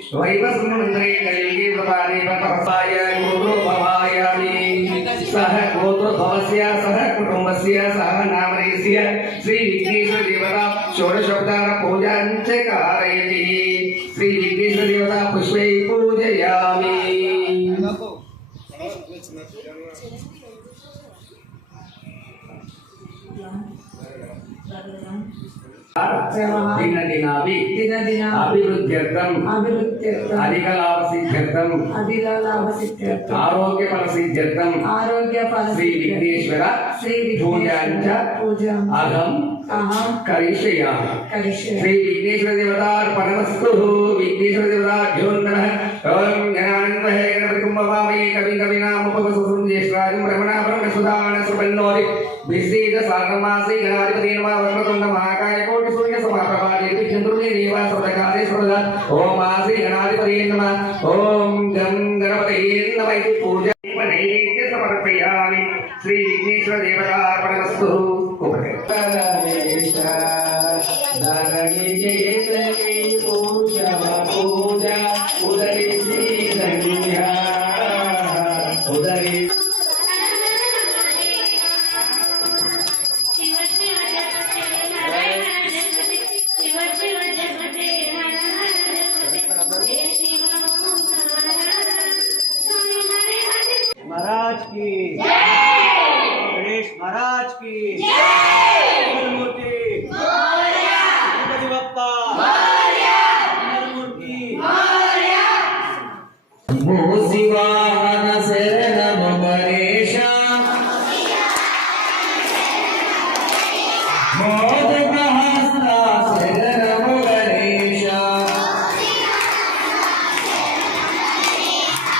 वैवस्वमन्त्रे कलिगे प्रपारे तपसाय गुरु भवायामि सह गोत्र भवस्य सह कुटुम्बस्य सह नामरेस्य श्री विघ्नेश्वर देवता षोडशोपचार पूजां च कारयति श्री विघ्नेश्वर देवता पुष्पै पूजयामि अभिवृद्ध्यर्थम अधिकलाभसिद्ध्यर्थम आरोग्यफलसिद्ध्यर्थम श्री विघ्नेश्वर पूजां अहं करिष्यामि श्री विघ्नेश्वर देवतार्पणमस्तु विघ्नेश्वर देवताभ्यो नमः ओम ज्ञानानन्दमय गणपतिं भवामि कविं कवीनामुपवसुं ज्येष्ठराजं ब्रह्मणाभरणं सुधानं सुपन्नोति विश्वेद सागमासि गणाधिपति नमः वक्रतुण्ड महाकाय कोटि सूर्य समप्रभा चंद्रुनि देवा सर्वकार्येश्वर ओम आसि गणाधिपति नमः ओम गं गणपतये नमः इति पूजा नैवेद्य समर्पयामि श्री विघ्नेश्वर देवतार्पणमस्तु पूजा उदरि श्री संध्या उदरि महाराज की गणेश महाराज की मूर्ति गणपति बप्पा मूर्ति शिवाहन शरणम गणेश मोदकहस्ता शरणम गणेश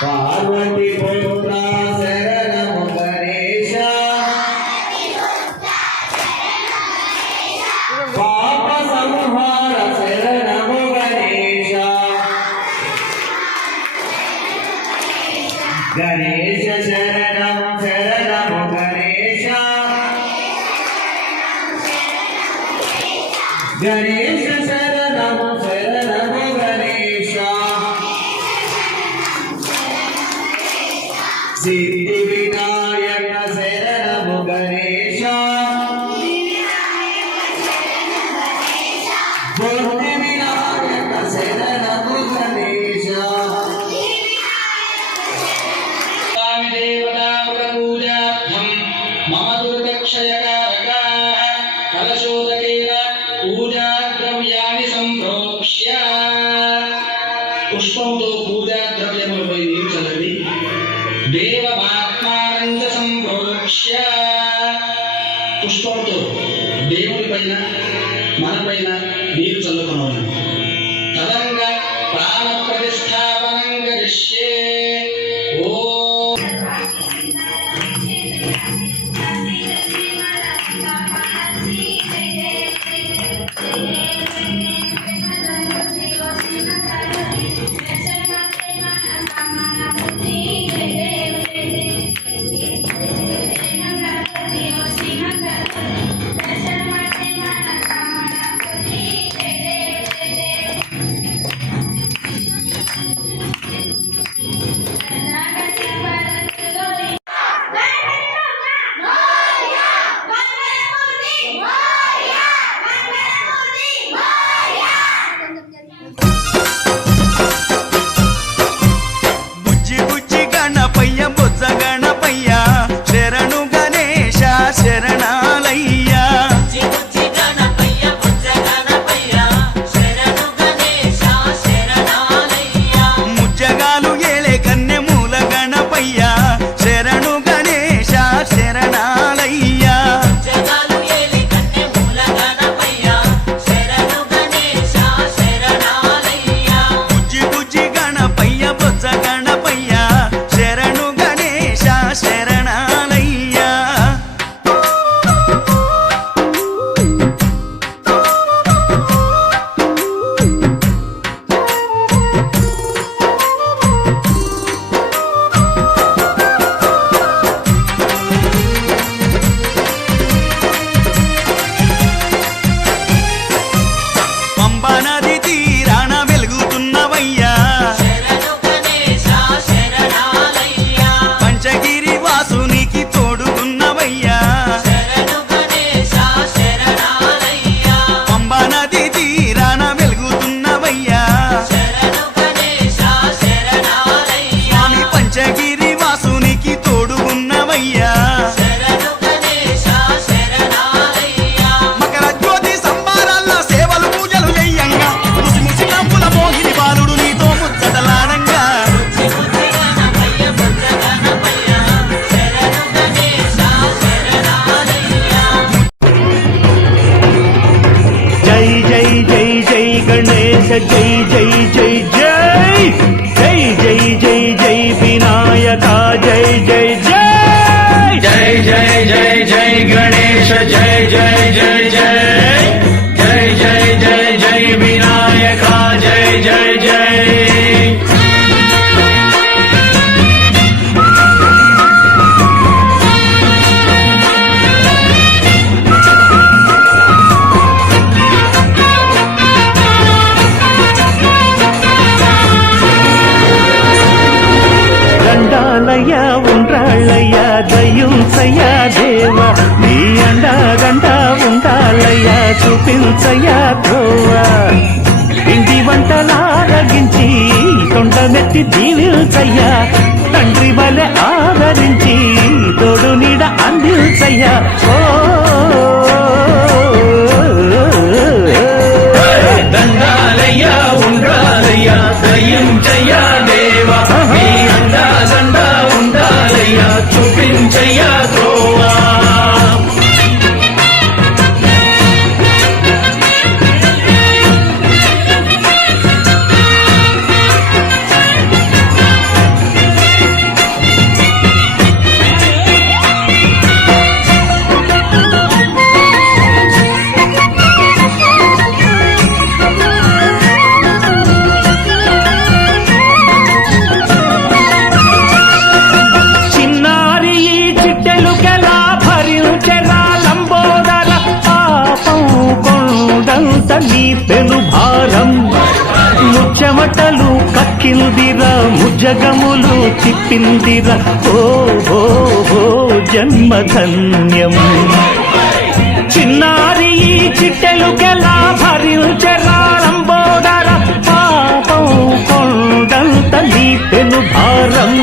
पार्वती पुत्र शरणम गणेश पाप संहार शरणम गणेश गणेश शरणम शरणम गणेश गणेश शरणम शरणम गणेश सिद्धि विनायक शरणम गणेश बुद्धि विनायक शरणम गणेश देवतापूजार्थं मम दुर्दक्षयकारकाः कलशोदकेन पूजाद्रव्याणि सम्प्रोक्ष्य पुष्पंतो पूजाद्रव्यमुలపై నీరు చల్లండి దేవమాత్మానం చ సంప్రోక్ష్య పుష్పంతో దేవుని పైన మన పైన నీరు చల్లుకోవాలి తదంగ ప్రాణ ప్రతిష్టాపనం కరిష్యే ఓం దయ్యుంచయ్యా దేవ నీ అండగండ ఉండాలయ్యా చూపించయ్యా త్రోవా ఇంటి వంటలారగించి తొండమెత్తి దీవించయ్యా తండ్రి వలె ఆదరించి తోడు నీడ అందించయ్యా ఓ దండాలయ్యా ఉండాలయ్యా దయ్యుంచయ్యా దేవా నీ అండా దండ ఉండాలయ్యా చూపించయ్యా త్రోవా చిన్నారి ఈ చిట్టెలుకెలా భరించెరా లంబోదర పాపం కొండంత నీ పెను భారం ముచ్చమటలు కక్కిందిరా ముజ్జగములు తిప్పిందిరా ఓ ఓ ఓ జన్మధన్యం చిన్నారి ఈ చిట్టెలుకెలా భరించెరా లంబోదర పాపం కొండంత నీ పెను భారం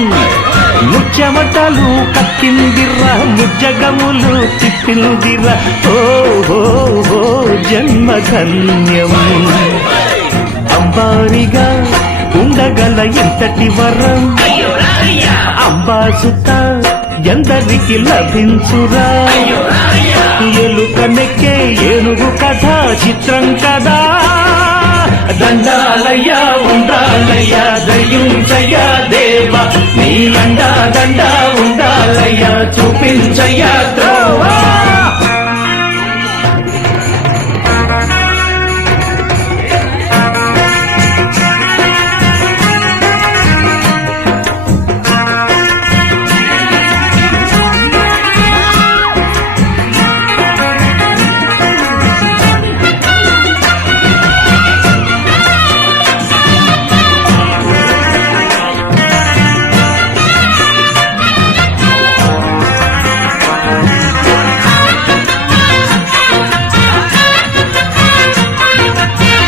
ముచ్చమటలు కక్కిందిరా ముజ్జగములు తిప్పిందిరా ఓ ఓ ఓ జన్మధన్యం అంబారిగా ఉండగల ఎంతటి వరం అంబాసుత ఎందరికి లభించురా ఎలుక నెక్కే ఏనుగు కథ చిత్రం కదా దండాలయ్యా ఉండాలయ్యా దయ్యుంచయ్యా దేవా నీ అండా దండ ఉండాలయ్యా చూపించయ్యా త్రోవా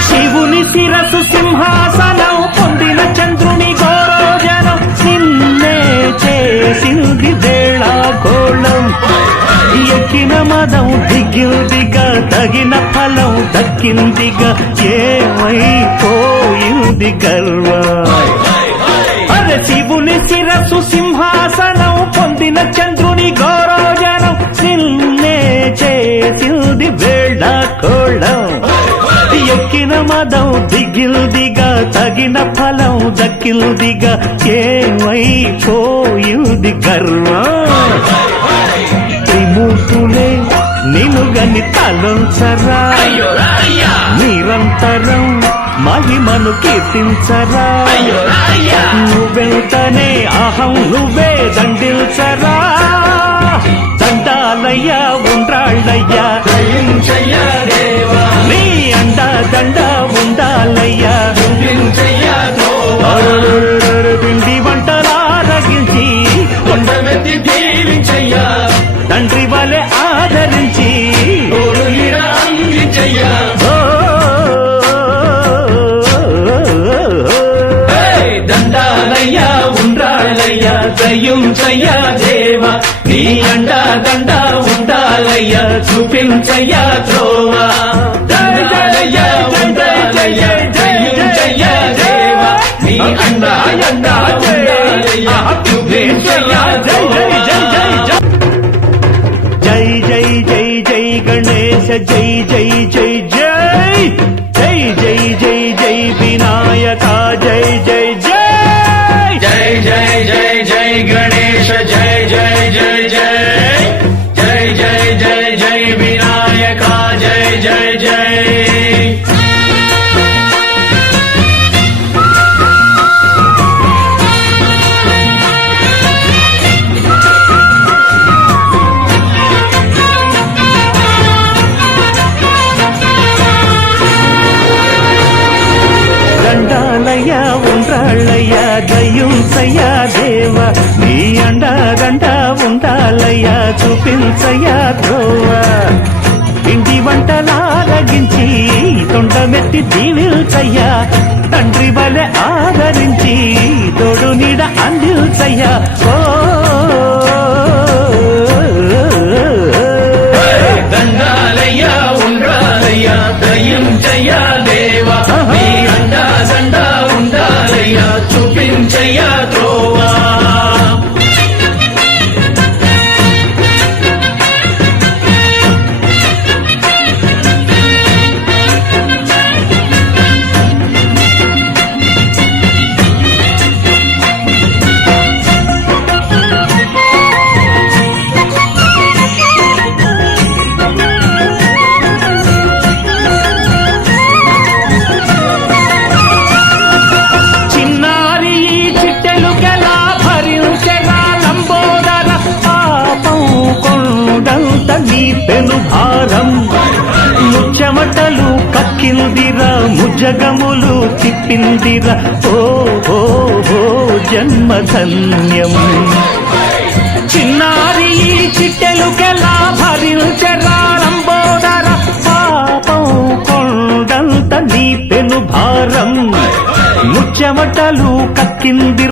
శివుని శిరసు సింహాసనం పొందిన చంద్రుని గోరోజనం నిన్నే చేసింది వేళాగోళం ఎక్కిన మదం దిగిందిగా తగిన ఫలం దక్కిందిగా ఏమైపోయింది గర్వం అరే శివుని శిరసు సింహాసనం పొందిన చంద్రుని గౌరవజనం నిన్నే చేసింది వేళాకోళం ఎక్కిన మదం దిగిల్దిగా తగిన ఫలం దక్కిల్దిగా ఏమైపోయింది గర్వం త్రిమూర్తులే నిన్ను గని తలంచరా నిరంతరం మహిమను కీర్తించరా నువ్వెంతనే అహం నువ్వే దండిల్చరా దండాలయ్యా ఉండ్రాళ్ళయ్యా దయ్యుంచయ్యా దేవా నీ అండా దండ ఉండాలయ్యా చూపించయ్యా త్రోవా పిండి వంటలారగించి కొండమెత్తి దీవించయ్యా తండ్రి వలె ఆదరించి తోడు నీడ అందించయ్యా దండాలయ్యా ఉండాలయ్యా దయ్యుంచయ్యా దేవా నీ అండా దండ ఉండాలయ్యా చూపించయ్యా త్రోవా దండాలయ్యా ఉండాలయ్యా దయ్యుంచయ్యా దేవా నీ అండా దండ ఉండాలయ్యా చూపించయ్యా జై జై జై జై గణేశ జై జై జై జై జై జై జై జై వినాయక జై జై జై జై జై జై జై గణేశ జై జై జై జై జై జై జై జై వినాయక జై జై జై దండాలయ్యా ఉండ్రాళ్ళయ్యా దయ్యుంచయ్యా దేవ నీ అండా దండ ఉండా దండాలయ్యా చూపించయ్యా త్రోవా ఇంటి వంటలారగించి తొండమెత్తి దీవిల్చయ్యా తండ్రి వలె ఆదరించి తోడు నీడ అందిల్చయ్యా ఓ దండాలయ్యా ఉండాలయ్యా దయించయ్యా దేవా నీ అండా దండా ఉండాలయ్యా చూపించయ్యా త్రోవా చిన్నారి ఈ చిట్టెలుకెలా భరించెరా లంబోదర పాపం కొండంత నీ పెను భారం ముచ్చమటలు కక్కిందిరా ముజగములు తిప్పిందిరా ఓ ఓ ఓ జన్మధన్యం చిన్నారి ఈ చిట్టెలుకెలా భరించెరా లంబోదర పాపం కొండంత నీ పెను భారం ముచ్చమటలు కక్కింది